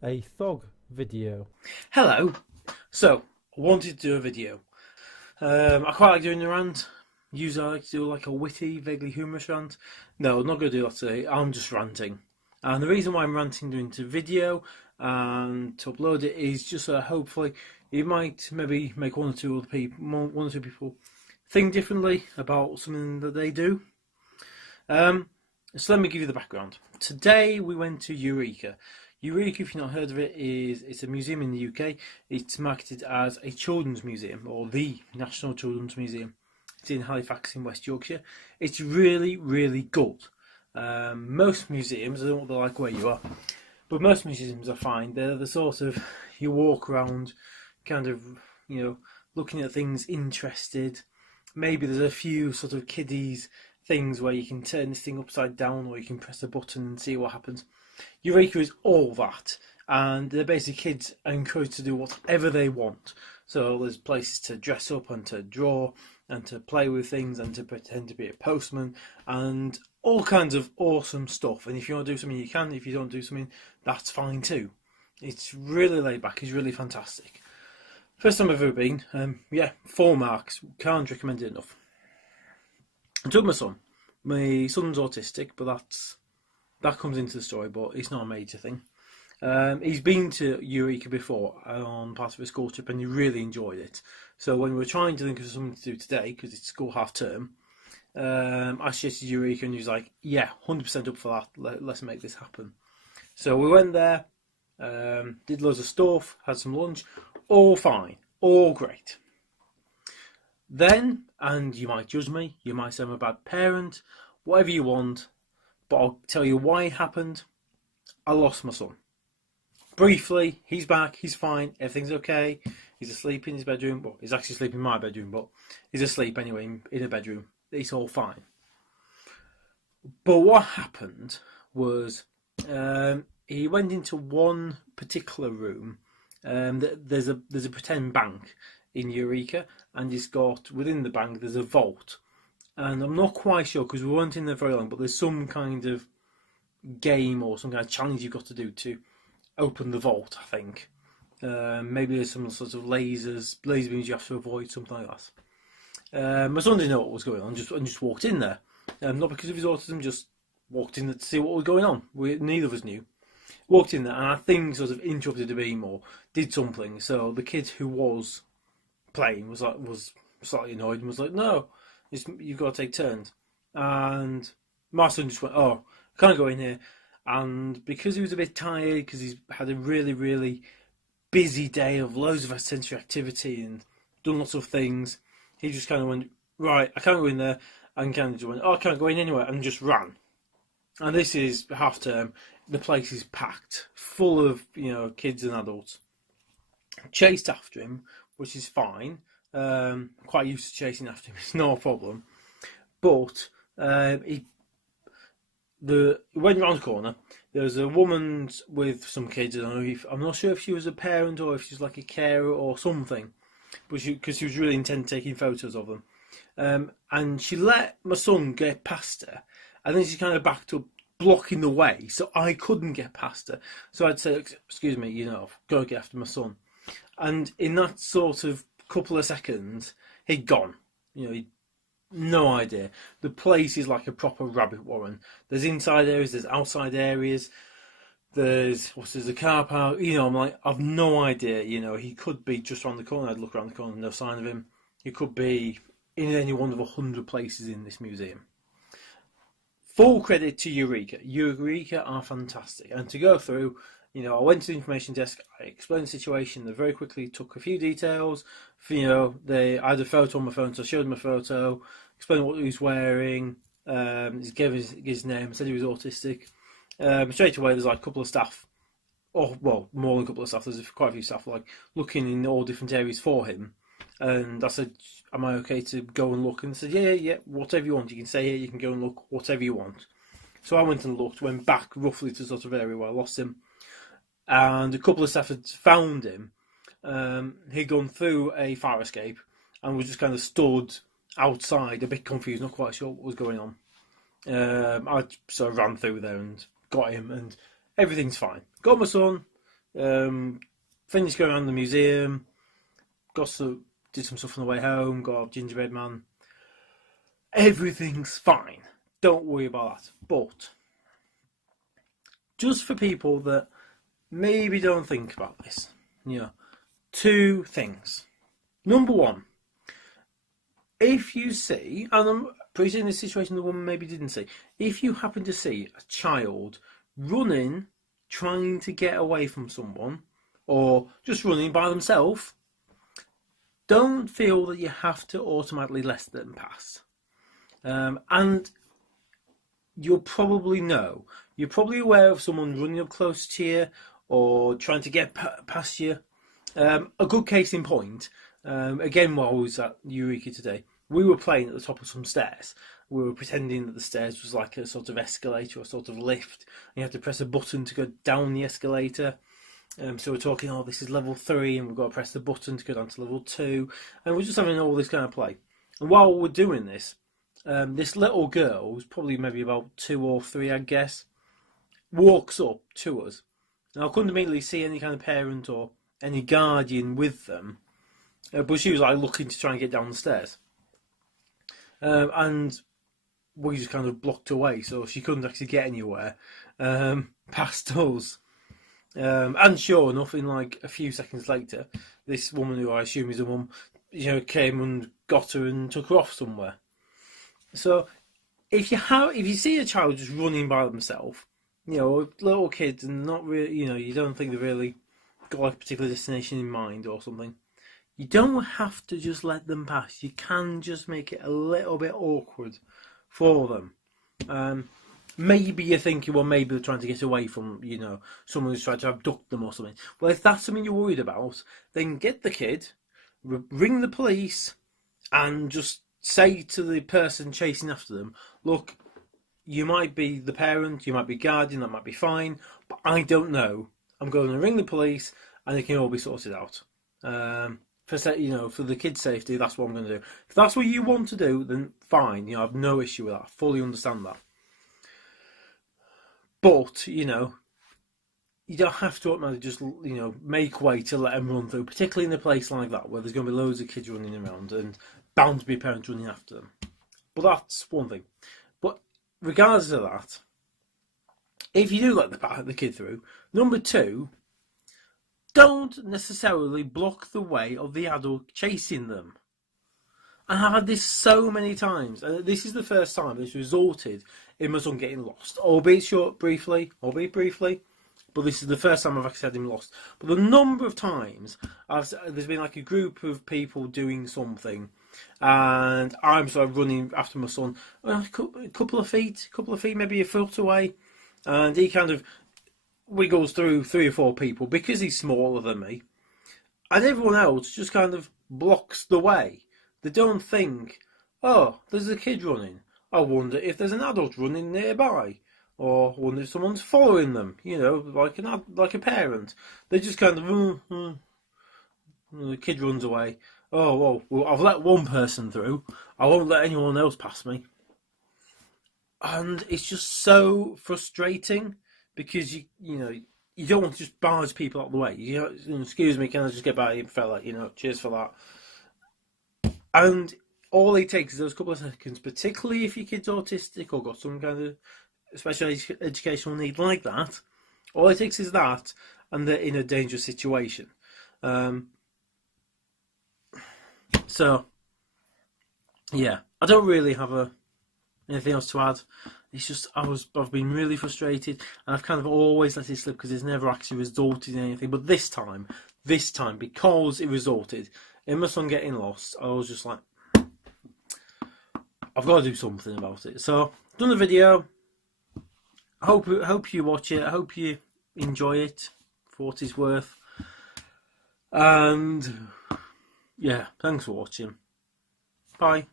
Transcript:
A thug video. Hello. So, I wanted to do a video. I quite like doing the rant. Usually I like to do like a witty, vaguely humorous rant. No, I'm not going to do that today. I'm just ranting. And the reason why I'm ranting doing the video and to upload it is just so hopefully it might maybe make one or two people think differently about something that they do. Um, so let me give you the background. Today we went to Eureka. Eureka, if you've not heard of it, it's a museum in the UK. It's marketed as a children's museum, or the National Children's Museum. It's in Halifax in West Yorkshire. It's really, really good. Most museums, I don't know what they're like where you are, but most museums are fine. They're the sort of, you walk around kind of, looking at things interested. Maybe there's a few sort of kiddies things where you can turn this thing upside down or you can press a button and see what happens. Eureka is all that, and they're basically kids are encouraged to do whatever they want. So there's places to dress up and to draw and to play with things and to pretend to be a postman and all kinds of awesome stuff. And if you want to do something, you can. If you don't do something, that's fine too. It's really laid back. It's really fantastic. First time I've ever been. Yeah, 4 marks. Can't recommend it enough. I took my son. My son's autistic, but that comes into the story, but it's not a major thing. He's been to Eureka before on part of a school trip, and he really enjoyed it. So when we were trying to think of something to do today, because it's school half term, I suggested Eureka, and he was like, "Yeah, 100% up for that. Let's make this happen." So we went there, did loads of stuff, had some lunch, all fine, all great. Then, and you might judge me, you might say I'm a bad parent, whatever you want, but I'll tell you why it happened. I lost my son. Briefly, he's back, he's fine, everything's okay. He's asleep in his bedroom. Well, he's actually asleep in my bedroom, but he's asleep anyway in a bedroom. It's all fine. But what happened was he went into one particular room. There's a pretend bank in Eureka, and he's got within the bank there's a vault, and I'm not quite sure because we weren't in there very long, but there's some kind of game or some kind of challenge you've got to do to open the vault. I think maybe there's some sort of laser beams you have to avoid, something like that. My son didn't know what was going on, just walked in there, not because of his autism, just walked in there to see what was going on. Neither of us knew. Walked in there, and I think sort of interrupted the beam or did something. So the kid who was playing was slightly annoyed and was like, "No, you've got to take turns." And my son just went, "Oh, I can't go in here." And because he was a bit tired, because he's had a really, really busy day of loads of sensory activity and done lots of things, he just kind of went, "Right, I can't go in there," and kind of just went, "Oh, I can't go in anywhere," and just ran. And this is half term. The place is packed, full of kids and adults. Chased after him, which is fine. Quite used to chasing after him; it's no problem. But he went around the corner. There was a woman with some kids. I'm not sure if she was a parent or if she was like a carer or something, but because she was really intent on taking photos of them. And she let my son get past her, and then she kind of backed up, blocking the way, so I couldn't get past her. So I'd say, "Excuse me, I've got to get after my son." And in that sort of couple of seconds, he'd gone. He'd no idea. The place is like a proper rabbit warren. There's inside areas, there's outside areas. There's a car park. I'm like, I've no idea. He could be just around the corner. I'd look around the corner, no sign of him. He could be in any one of 100 places in this museum. Full credit to Eureka. Eureka are fantastic. And to go through, I went to the information desk, I explained the situation, they very quickly took a few details. I had a photo on my phone, so I showed them a photo, explained what he was wearing, gave his name, said he was autistic. Straight away, there's like a couple of staff, or well, more than a couple of staff, there's quite a few staff, like looking in all different areas for him. And I said, "Am I okay to go and look?" And they said, yeah, whatever you want. You can stay here, you can go and look, whatever you want. So I went and looked, went back roughly to the sort of area where I lost him. And a couple of staff had found him. He'd gone through a fire escape and was just kind of stood outside, a bit confused, not quite sure what was going on. I sort of ran through there and got him, and everything's fine. Got my son, Finished going around the museum. Did some stuff on the way home. Got a gingerbread man. Everything's fine. Don't worry about that. But just for people that maybe don't think about this, two things. Number one, if you see, and I'm appreciating the situation the woman maybe didn't see, if you happen to see a child running, trying to get away from someone, or just running by themselves, don't feel that you have to automatically let them pass. And you'll probably know. You're probably aware of someone running up close to you or trying to get past you. A good case in point, again, while I was at Eureka today, we were playing at the top of some stairs. We were pretending that the stairs was like a sort of escalator or a sort of lift. You had to press a button to go down the escalator. So we're talking, this is level 3, and we've got to press the button to go down to level 2. And we're just having all this kind of play. And while we're doing this, this little girl, who's probably maybe about 2 or 3, I guess, walks up to us. Now, I couldn't immediately see any kind of parent or any guardian with them, but she was like looking to try and get down the stairs. And we just kind of blocked away, so she couldn't actually get anywhere past us. And sure enough, in like a few seconds later, this woman, who I assume is a mum, came and got her and took her off somewhere. So if you see a child just running by themselves, little kids, and not really, you don't think they've really got like a particular destination in mind or something, you don't have to just let them pass. You can just make it a little bit awkward for them. Maybe you're thinking, well, maybe they're trying to get away from, someone who's trying to abduct them or something. Well, if that's something you're worried about, then get the kid, ring the police, and just say to the person chasing after them, look, you might be the parent, you might be guardian, that might be fine, but I don't know. I'm going to ring the police, and it can all be sorted out. For the kids' safety, that's what I'm going to do. If that's what you want to do, then fine. I have no issue with that. I fully understand that. But, you don't have to automatically just, make way to let them run through, particularly in a place like that where there's going to be loads of kids running around and bound to be parents running after them. But that's one thing. But regardless of that, if you do let the kid through, number 2, don't necessarily block the way of the adult chasing them. And I've had this so many times, and this is the first time it's resulted in my son getting lost, albeit briefly, but this is the first time I've actually had him lost. But the number of times there's been like a group of people doing something, and I'm sort of running after my son, a couple of feet, maybe a foot away, and he kind of wiggles through 3 or 4 people because he's smaller than me, and everyone else just kind of blocks the way. They don't think, there's a kid running. I wonder if there's an adult running nearby. Or I wonder if someone's following them, like a parent. They just kind of, the kid runs away. Well, I've let one person through. I won't let anyone else pass me. And it's just so frustrating because, you don't want to just barge people out of the way. Excuse me, can I just get by you, fella? Cheers for that. And all it takes is those couple of seconds, particularly if your kid's autistic or got some kind of special educational need like that. All it takes is that, and they're in a dangerous situation. So, yeah, I don't really have anything else to add. It's just I've been really frustrated, and I've kind of always let it slip because it's never actually resulted in anything. But this time, because it resulted in my son getting lost, I was just like, I've got to do something about it. So, done the video. I hope you watch it. I hope you enjoy it for what it's worth. And yeah, thanks for watching. Bye.